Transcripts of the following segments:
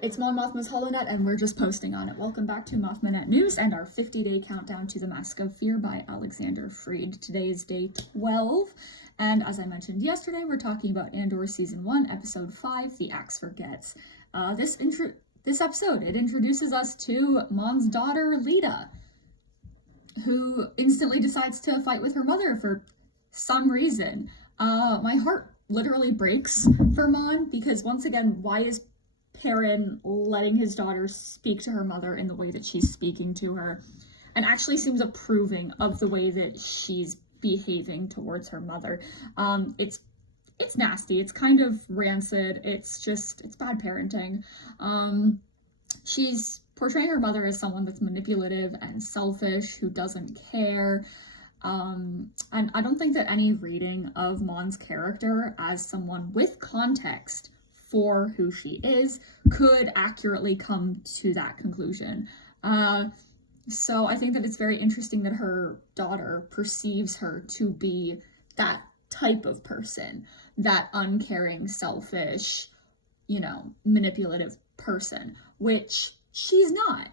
It's Mon Mothma's HoloNet, and we're just posting on it. Welcome back to Mothmanet News and our 50-day countdown to the Mask of Fear by Alexander Freed. Today is day 12, and as I mentioned yesterday, we're talking about Andor Season 1, Episode 5, The Axe Forgets. This episode, it introduces us to Mon's daughter, Lita, who instantly decides to fight with her mother for some reason. My heart literally breaks for Mon, because once again, why is Perrin letting his daughter speak to her mother in the way that she's speaking to her, and actually seems approving of the way that she's behaving towards her mother. It's nasty. It's kind of rancid. It's bad parenting. She's portraying her mother as someone that's manipulative and selfish, who doesn't care. And I don't think that any reading of Mon's character as someone with context for who she is could accurately come to that conclusion. So I think that it's very interesting that her daughter perceives her to be that type of person, that uncaring, selfish, manipulative person, which she's not.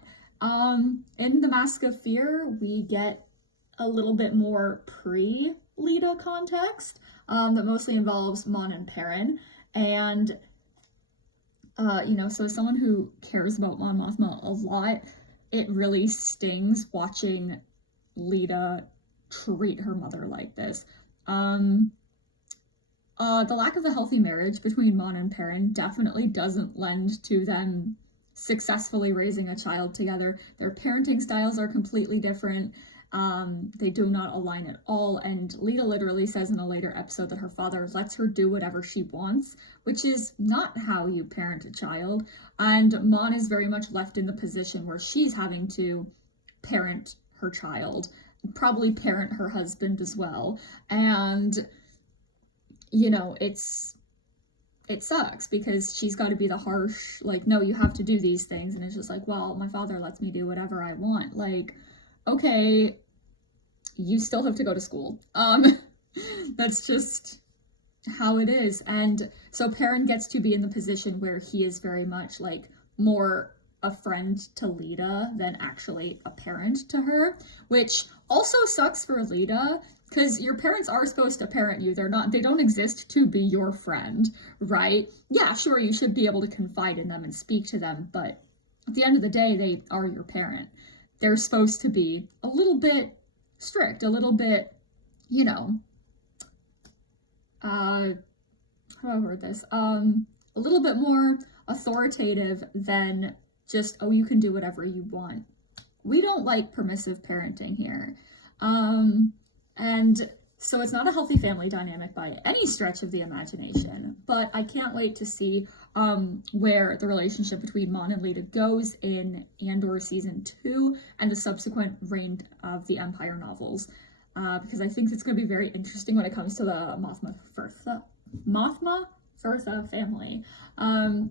In The Mask of Fear, we get a little bit more pre-Lita context that mostly involves Mon and Perrin, and so as someone who cares about Mon Mothma a lot, it really stings watching Lita treat her mother like this. The lack of a healthy marriage between Mon and Perrin definitely doesn't lend to them successfully raising a child together. Their parenting styles are completely different. They do not align at all, and Lita literally says in a later episode that her father lets her do whatever she wants, which is not how you parent a child, and Mon is very much left in the position where she's having to parent her child, probably parent her husband as well, and, it sucks, because she's got to be the harsh, no, you have to do these things, and it's just well, my father lets me do whatever I want, okay, you still have to go to school. That's just how it is. And so Perrin gets to be in the position where he is very much more a friend to Lita than actually a parent to her, which also sucks for Lita, because your parents are supposed to parent you. They don't exist to be your friend, right? Yeah, sure, you should be able to confide in them and speak to them, but at the end of the day, they are your parent. They're supposed to be a little bit strict, a little bit, how do I word this? A little bit more authoritative than just, oh, you can do whatever you want. We don't like permissive parenting here. And so it's not a healthy family dynamic by any stretch of the imagination, but I can't wait to see where the relationship between Mon and Lita goes in Andor Season 2 and the subsequent Reign of the Empire novels, because I think it's going to be very interesting when it comes to the Mothma Furtha family. Mon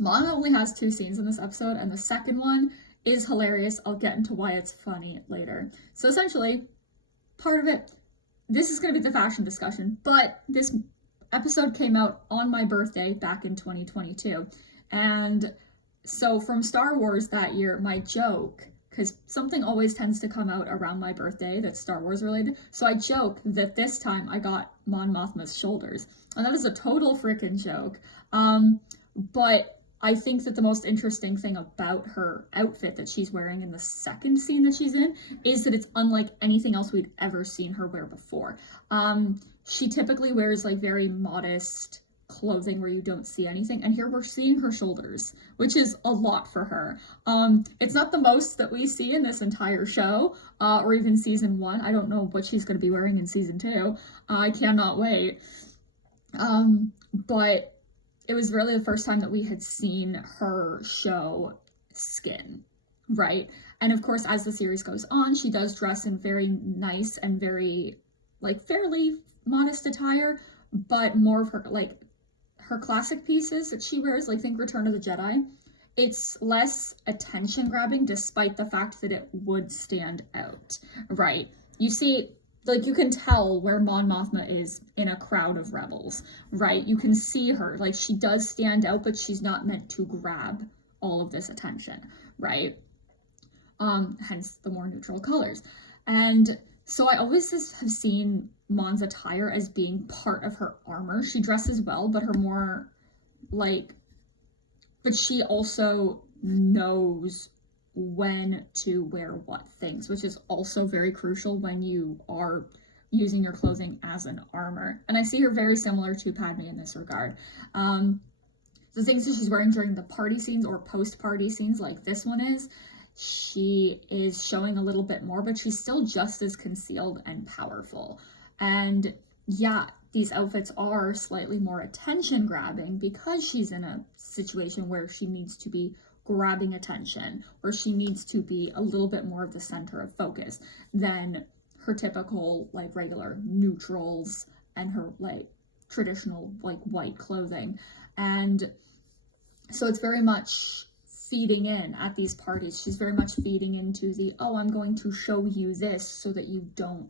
only has 2 scenes in this episode, and the second one is hilarious. I'll get into why it's funny later. So essentially, part of it, this is going to be the fashion discussion, but this episode came out on my birthday back in 2022. And so from Star Wars that year, my joke, because something always tends to come out around my birthday that's Star Wars related, so I joke that this time I got Mon Mothma's shoulders. And that is a total freaking joke. But I think that the most interesting thing about her outfit that she's wearing in the second scene that she's in is that it's unlike anything else we'd ever seen her wear before. She typically wears very modest clothing where you don't see anything, and here we're seeing her shoulders, which is a lot for her. It's not the most that we see in this entire show, or even Season 1. I don't know what she's going to be wearing in Season 2. I cannot wait. But it was really the first time that we had seen her show skin, right? And of course, as the series goes on, she does dress in very nice and very, fairly modest attire, but more of her, her classic pieces that she wears, think Return of the Jedi, it's less attention-grabbing, despite the fact that it would stand out, right? You see, you can tell where Mon Mothma is in a crowd of rebels, right? You can see her, she does stand out, but she's not meant to grab all of this attention, right? Hence the more neutral colors. And so I always have seen Mon's attire as being part of her armor. She dresses well, but but she also knows when to wear what things, which is also very crucial when you are using your clothing as an armor. And I see her very similar to Padme in this regard. The things that she's wearing during the party scenes or post-party scenes like this one is, she is showing a little bit more, but she's still just as concealed and powerful. And yeah, these outfits are slightly more attention grabbing because she's in a situation where she needs to be grabbing attention, where she needs to be a little bit more of the center of focus than her typical like regular neutrals and her like traditional like white clothing. And so it's very much feeding in at these parties. She's very much feeding into the, oh, I'm going to show you this so that you don't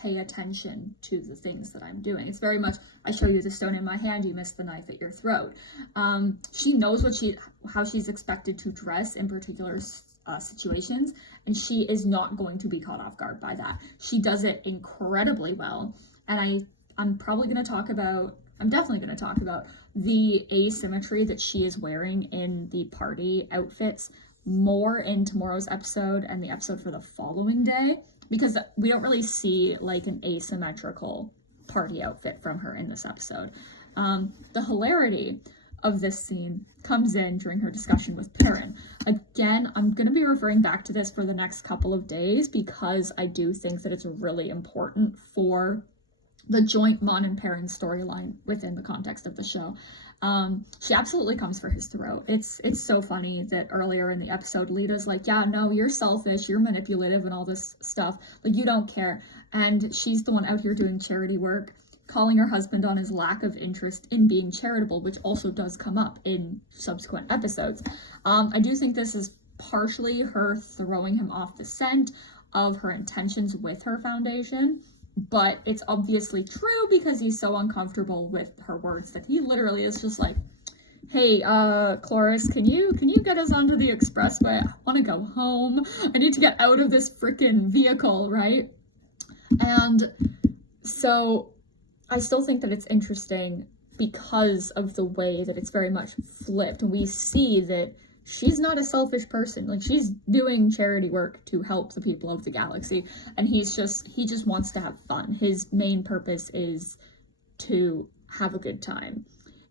pay attention to the things that I'm doing. It's very much, I show you the stone in my hand, you miss the knife at your throat. She knows how she's expected to dress in particular situations, and she is not going to be caught off guard by that. She does it incredibly well, and I'm definitely going to talk about the asymmetry that she is wearing in the party outfits more in tomorrow's episode and the episode for the following day, because we don't really see like an asymmetrical party outfit from her in this episode. The hilarity of this scene comes in during her discussion with Perrin. Again, I'm going to be referring back to this for the next couple of days because I do think that it's really important for the joint Mon and Perrin storyline within the context of the show. She absolutely comes for his throat. It's so funny that earlier in the episode, Lita's like, yeah, no, you're selfish, you're manipulative and all this stuff. Like, you don't care. And she's the one out here doing charity work, calling her husband on his lack of interest in being charitable, which also does come up in subsequent episodes. I do think this is partially her throwing him off the scent of her intentions with her foundation. But it's obviously true because he's so uncomfortable with her words that he literally is just like, hey, Cloris, can you get us onto the expressway? I want to go home. I need to get out of this freaking vehicle, right? And so I still think that it's interesting because of the way that it's very much flipped. We see that she's not a selfish person. Like, she's doing charity work to help the people of the galaxy, and he just wants to have fun. His main purpose is to have a good time.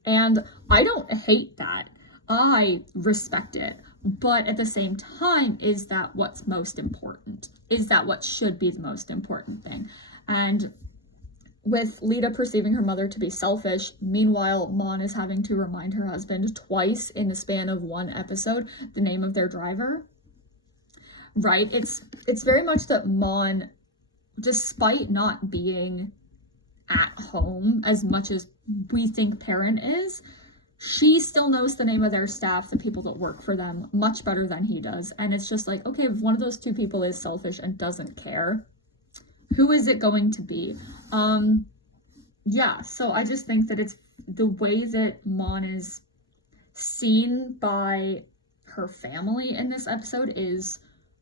And I don't hate that. I respect it. But at the same time, is that what's most important? Is that what should be the most important thing? And with Lita perceiving her mother to be selfish, meanwhile, Mon is having to remind her husband twice in the span of one episode the name of their driver, right? It's very much that Mon, despite not being at home as much as we think Perrin is, she still knows the name of their staff, the people that work for them, much better than he does. And it's just like, okay, if one of those two people is selfish and doesn't care, who is it going to be? Yeah, so I just think that it's the way that Mon is seen by her family in this episode is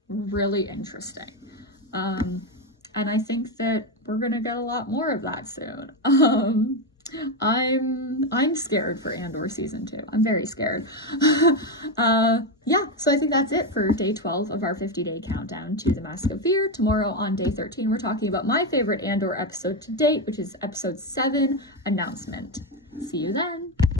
really interesting. And I think that we're gonna get a lot more of that soon. I'm scared for Andor season 2. I'm very scared. Yeah, so I think that's it for day 12 of our 50-day countdown to the Mask of Fear. Tomorrow on day 13, we're talking about my favorite Andor episode to date, which is episode 7, Announcement. See you then.